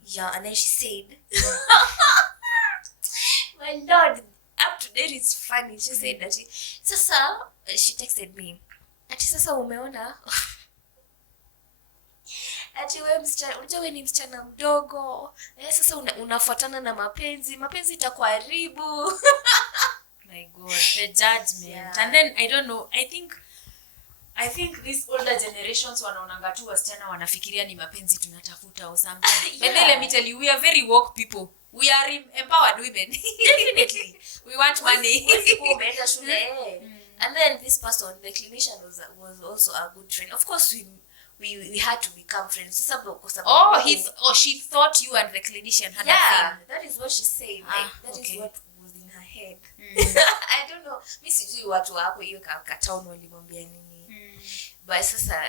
Yeah, and then she said, my Lord, up to date is funny. She said that sasa she texted me ati sasa umeona ati wewe msichana unajua wewe ni msichana mdogo sasa unafuatana na mapenzi itakuharibu. My God, the judgment. And then I don't know, I think these older generations wanaonanga tu wasichana wanafikiria ni mapenzi tunatafuta or something. But then let me tell you, we are very woke people. We are empowered women. Definitely. We want money. And then this person, the clinician, was also a good friend. Of course, we had to become friends. She thought you and the clinician had a thing. That is what she said. That okay. is what was in her head. I don't know. Mi sijui watu wako hiyo katown walimwambia nini. But sasa,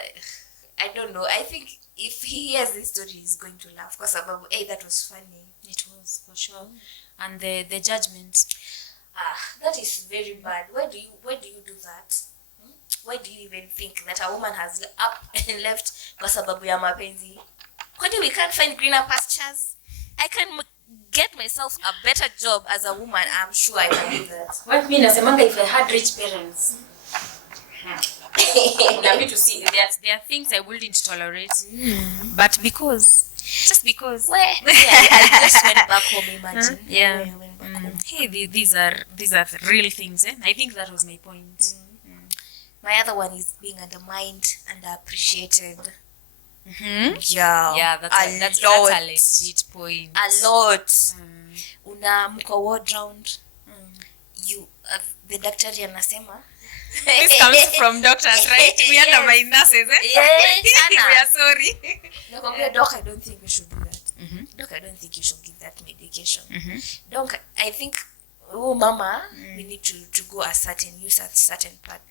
I don't know. I think if he hears this story, he's going to laugh. Because that was funny. It was, for sure. And the judgment. That is very bad. Why do you do that? Why do you even think that a woman has up and left kwa sababu ya mapenzi? Kwani we can't find greener pastures? I can get myself a better job as a woman. I'm sure I can do that. What me nasemanga, if I had rich parents, to see there are things I wouldn't tolerate. But just because I just went back home, imagine. I went back home. Hey, these are real things. I think that was my point. My other one is being undermined and appreciated. Yeah, that's a legit point. A lot. Mko ward round. You the daktari anasema. This comes from doctors, right? We undermine nurses, eh? Yes, we are sorry. Nakwambia, doc, I don't think we should do that. Doc, I don't think you should give that medication. Doc, I think mama, we need to go use a certain part.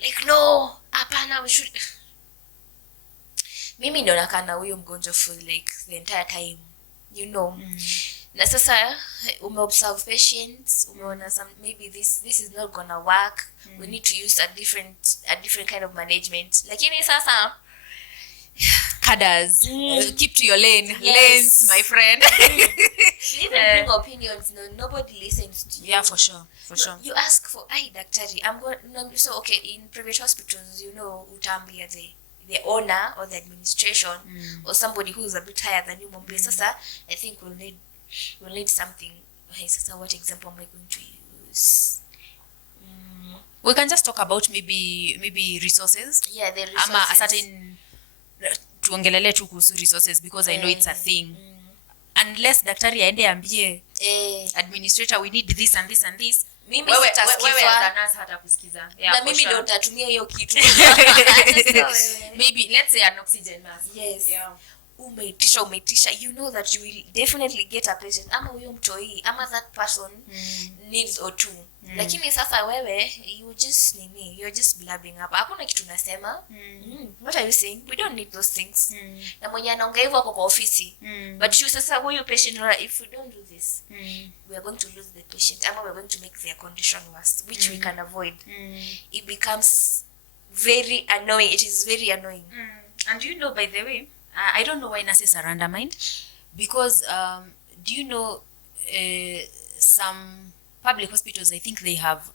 Like, no, hapana, we should. Mimi ndo nakaa na huyo mgonjwa for like the entire time, you know. Na sasa umeobserve patients, umeona maybe this is not gonna work. We need to use a different kind of management. Lakini sasa cadres, keep to your lane. Yes. Lanes, my friend. Even bring opinions. No, nobody listens to you. Yeah, for sure. You ask for daktari. I'm going. So okay, in private hospitals, utambia the owner or the administration or somebody who is a bit higher than you. Sasa, I think we'll need something. Okay, sasa, what example am I going to use? We can just talk about maybe resources. Yeah, the resources. Ama a certain tuongelele tu kuhusu resources because I know it's a thing. Unless daktari aende ambie administrator, we need this and this and this. Mimi sitasikizwa. Nurse hatakusikiza. Na mimi ndo nitatumia hiyo kitu. Maybe let's say an oxygen mask. Yes. Yeah. Umeitisha, you know that you will definitely get a patient. Ama huyo mtoi, ama that person needs or two. Lakini sasa wewe, you're just blabbing up. Hakuna kitu nasema. What are you saying? We don't need those things. Na mwenye anaongea hivyo kwa ofisi. But you sasa huyo patient, if we don't do this, we are going to lose the patient. Ama we are going to make their condition worse, which we can avoid. It becomes very annoying. It is very annoying. And you know, by the way, I don't know why nurses are undermined, because do you know some public hospitals, I think they have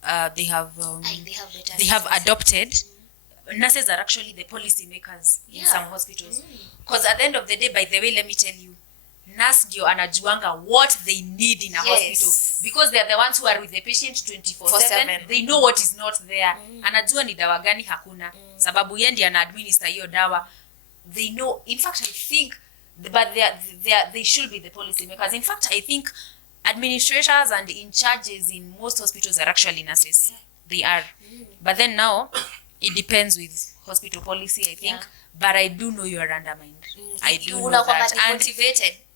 adopted nurses are actually the policy makers in some hospitals, because at the end of the day, by the way, let me tell you, nurse ndio anajuanga what they need in a hospital, because they are the ones who are with the patient 24/7. They know what is not there. Anajua ni dawa gani hakuna, sababu yeye ndiye ana administer hiyo dawa. They know. In fact, I think, but they should be the policy makers. In fact, I think administrators and in charges in most hospitals are actually nurses. They are. But then now, it depends with hospital policy, I think. But I do know you are undermined. I do know that.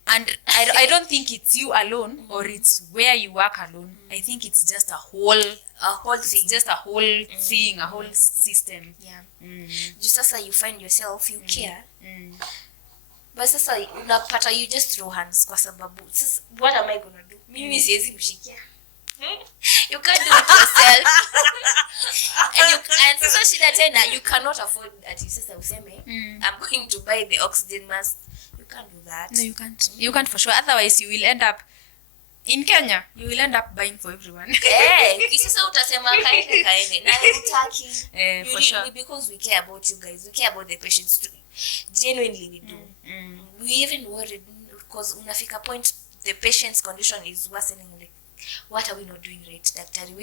And I don't think it's you alone or it's where you work alone. I think it's just a whole thing. Just a whole thing, a whole system. Yeah. Just sasa you find yourself, you care. But sasa unapata you just throw hands kwa sababu. What am I going to do? Mimi siwezi mshikia. You can't do it yourself. and sasa shida tena, you cannot afford ati sasa useme I'm going to buy the oxygen mask. You can't do that. No, you can't. You can't for sure. Otherwise, you will end up In Kenya, you will end up buying for everyone. Kisasa utasema kaende na utaki. For sure. Because we care about you guys. We care about the patients too. Genuinely we do. We even worried because unafika point the patient's condition is worsening, like what are we not doing right, daktari?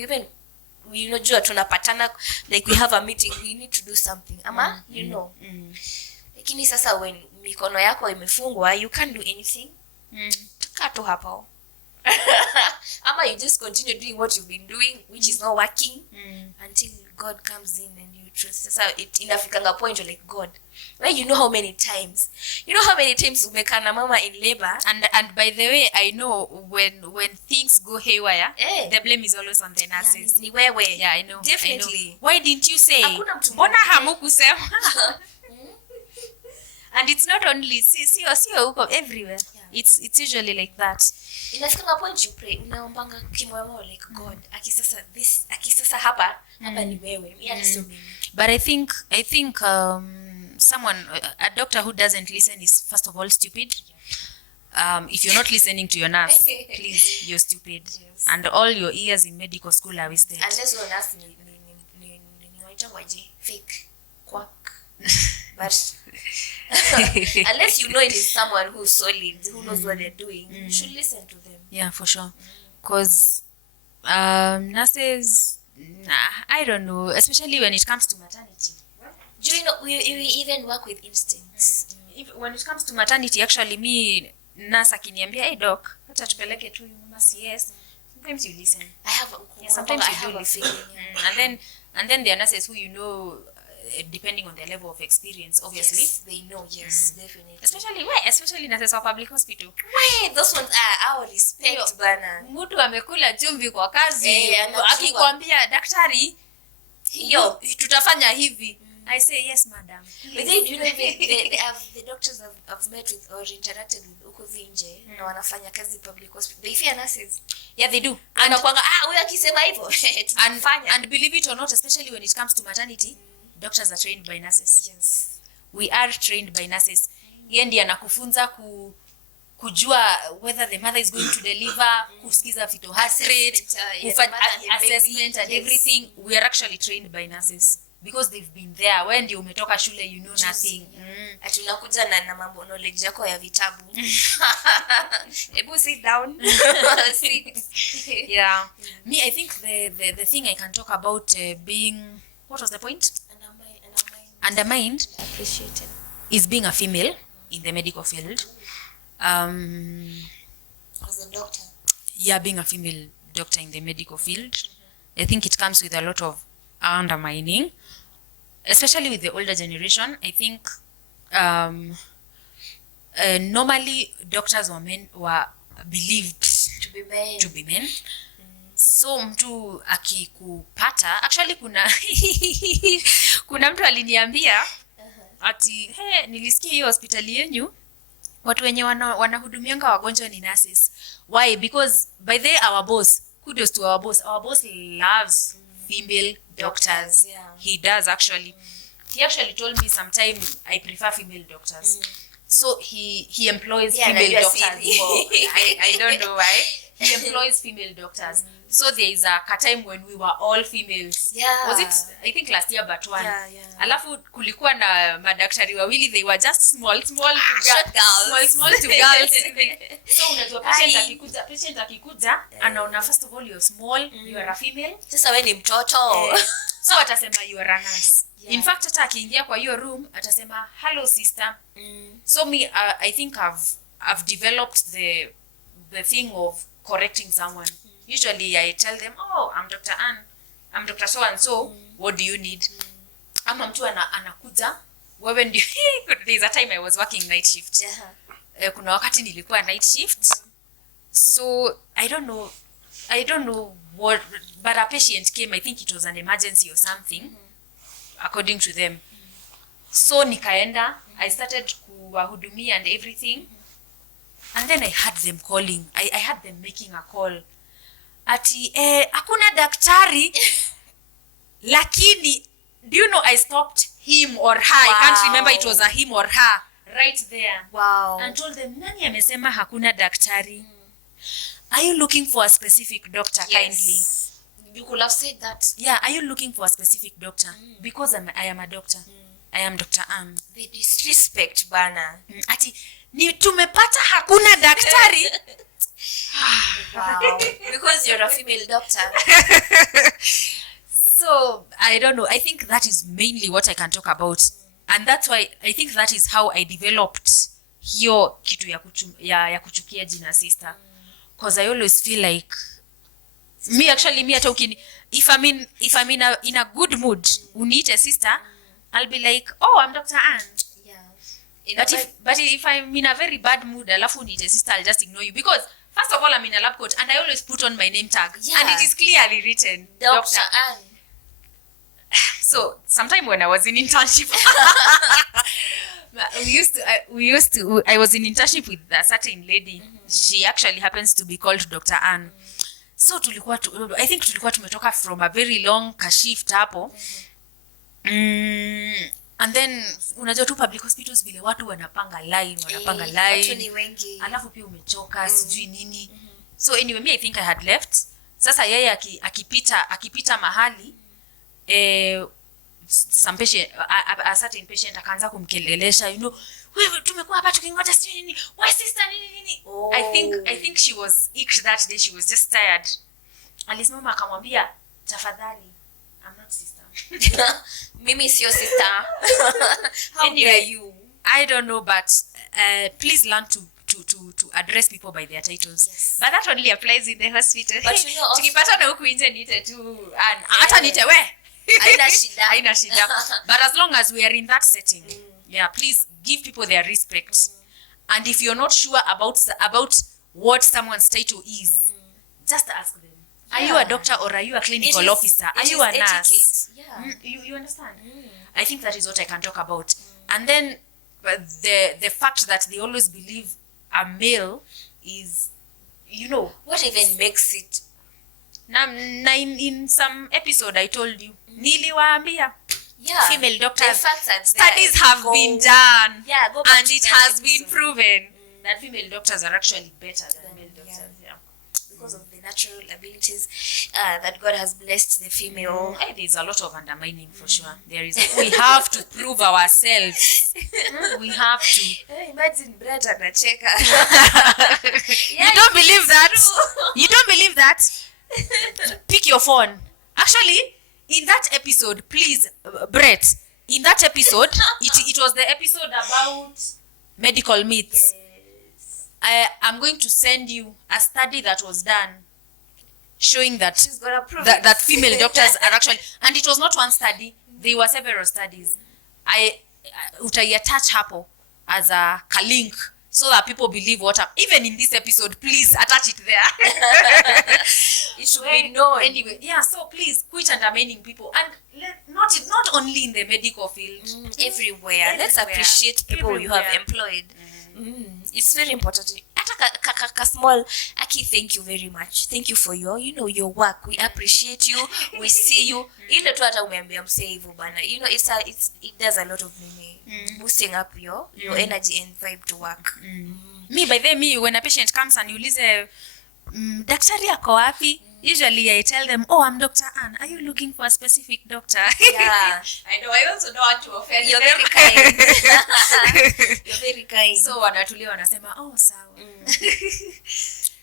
We unajua tunapatana, like we have a meeting, we need to do something ama you know. Lakini sasa when mikono yako imefungwa, you can't do anything. Kato hapo. Ama you just continue doing what you've been doing, which is not working, until God comes in and you trust. Sasa inafikanga point you're like, God, well, you know how many times umekana mama in labor, and by the way, I know when things go haywire, the blame is always on the nurses. Ni wewe. Yeah, I know. Definitely. I know. Why didn't you say? Mbona hamukusema? And it's not only see huko everywhere. Yeah. It's usually like that. Inafika point you pray, unaombanga kimoyo like God, akisasa hapa ni wewe. Sio mimi. But I think a doctor who doesn't listen is first of all stupid. If you're not listening to your nurse, please, you're stupid. Yes. And all your years in medical school are wasted. Unless your nurse ni waje fake quack. But unless you know it is someone who's solid, who knows what they're doing, you should listen to them. Yeah, for sure. Because nurses, I don't know, especially when it comes to maternity. Do you know, we even work with instincts. When it comes to maternity, actually, me, nurse akiniambia, hey doc, acha tupeleke tu mama CS. Sometimes you listen. Sometimes you do listen. And then there are nurses who, you know, depending on their level of experience, obviously. Yes, they know, yes, definitely. Especially nurses of public hospital. Those ones are our respect, bana. Mtu amekula chumvi kwa kazi, akikwambia daktari, hiyo tutafanya hivi. I say yes, madam. But they do know the doctors I've met with or interacted with huko nje na wanafanya kazi public hospital. They fear nurses. Yeah, they do. Anakuanga huyo akisema hivyo tunafanya. And believe it or not, especially when it comes to maternity, doctors are trained by nurses. Yes. We are trained by nurses. Yeye ndiye anakufunza kujua whether the mother is going to deliver, kusikiza fetal heart rate, assessment and everything. We are actually trained by nurses because they've been there. When ndio umetoka shule, you know nothing. Ati unakuja na mambo knowledge yako ya vitabu. Ebu sit down. Yeah. Me, I think the thing I can talk about being, what was the point? Undermined, appreciated, is being a female in the medical field. As a doctor. Yeah, being a female doctor in the medical field. I think it comes with a lot of undermining, especially with the older generation. I think normally doctors were believed to be men. So mtu akikupata, actually kuna mtu aliniambia ati nilisikia hiyo hospitali yenu watu wenye wanahudumianga wagonjwa ni nurses. Why? Because by the our boss, kudos to our boss loves female doctors. Yeah. He does actually. He actually told me sometime I prefer female doctors. So he employs female doctors. Well, I don't know why. He employs female doctors. So there is a time when we were all females. Yeah. Was it, I think last year but one. Yeah. Alafu kulikuwa na madaktari wawili, they were just small to girls. So unajua patient akikuja anaona first of all you're small, you are a female. Sasa wewe ni mtoto. So atasema you are a nurse. Yeah. In fact hata akiingia kwa hiyo room atasema hello sister. So me I think I've developed the thing of correcting someone. Usually I tell them, oh, I'm Dr. Ann, I'm Dr. so and so, what do you need? Ama mtu anakuja wewe ndio there's a time I was working night shift. Kuna wakati nilikuwa night shift. So I don't know what, but a patient came, I think it was an emergency or something, according to them. So nikaenda, I started kuwahudumia and everything. And then I had them calling. I had them making a call. Ati, hakuna daktari. Lakini, do you know I stopped him or her? Wow. I can't remember it was a him or her. Right there. Wow. And told them, nani amesema hakuna daktari? are you looking for a specific doctor? Kindly. You could have said that. Yeah, are you looking for a specific doctor? Because I am a doctor. I am Dr. Ann. The disrespect bana. Ati ni tumepata hakuna daktari. Wow. Because you're a female doctor. So I don't know. I think that is mainly what I can talk about, and that's why I think that is how I developed hiyo kitu ya kuchukia jina sister, because I always feel like me hata if I'm in a good mood, uniite sister, I'll be like, oh, I'm Dr. Ann. Yeah. But if I'm in a very bad mood, alafu uniite sister, I'll just ignore you, because first of all, I'm in a lab coat and I always put on my name tag, and it is clearly written Dr. Ann. So sometime when I was in internship, I was in internship with a certain lady. She actually happens to be called Dr. Ann. So I think tulikuwa tumetoka from a very long shift hapo. And then unajua tu public hospitals vile watu wanapanga line. Watu ni wengi. Alafu pia umechoka sijui nini. So anyway, me I think I had left. Sasa yeye akipita mahali some patient, a certain patient akaanza kumkelelesha, wewe tumekuwa hapa tukingoja sijui nini, why sister nini. Oh. I think she was icked that day. She was just tired. Alisimama akamwambia, tafadhali, I'm not sister. Mimi sio sister. How Anyway, dare you? I don't know, but please learn to address people by their titles. Yes. But that only applies in the hospital. But you know also, tukipata na huku nje niite tu hata niite we. Haina shida. But as long as we are in that setting, please give people their respect. And if you're not sure about what someone's title is, just ask them. Are you a doctor or are you a clinical officer? Are you a nurse? You understand? I think that is what I can talk about. And then the fact that they always believe a male is, what even makes it? In some episode I told you, niliwaambia, female doctors, studies have been done, and it has been proven that female doctors are actually better than male doctors. Because of the natural abilities that God has blessed the female. There's a lot of undermining for sure. We have to prove ourselves. We have to. Imagine Brett anacheka. You don't believe that? You don't believe that? Pick your phone. Actually, in that episode, please, Brett, in that episode, it was the episode about medical myths. I'm going to send you a study that was done showing that She's gonna prove that female doctors are actually, and it was not one study, there were several studies. Utaiattach hapo as a link so that people believe even in this episode, please attach it there. It should be known. Anyway, so please quit undermining people, and not only in the medical field, everywhere. Let's appreciate people you have employed. It's very important. Ata small Aki, thank you very much. Thank you for your work. We appreciate you. We see you. Ile tu hata umeambia msee hivyo bana. It does a lot of boosting up your energy and vibe to work. Me by the me when a patient comes and niulize daktari ako wapi? Usually I tell them, oh, I'm Dr. Ann. Are you looking for a specific doctor? Yeah. I know. I also don't want to offend You're them. very kind. You're very kind. So wanatulia wanasema, oh, sawa.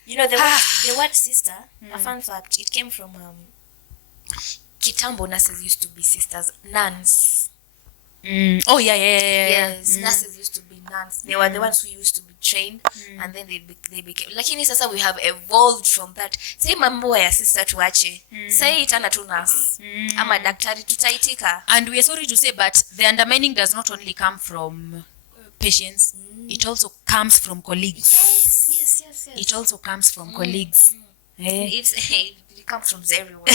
The word sister, a fun fact, it came from Kitambo nurses used to be sisters, nuns. Oh, yeah. Yes, nurses used to be nuns. They were the ones who used to be trained, and then they became. Lakini sasa we have evolved from that. Say mambo ya sister tuache. Say itana tu nurse. Ama daktari tutaitika. And we are sorry to say, but the undermining does not only come from patients. It also comes from colleagues. Yes. It also comes from colleagues. It comes from everywhere.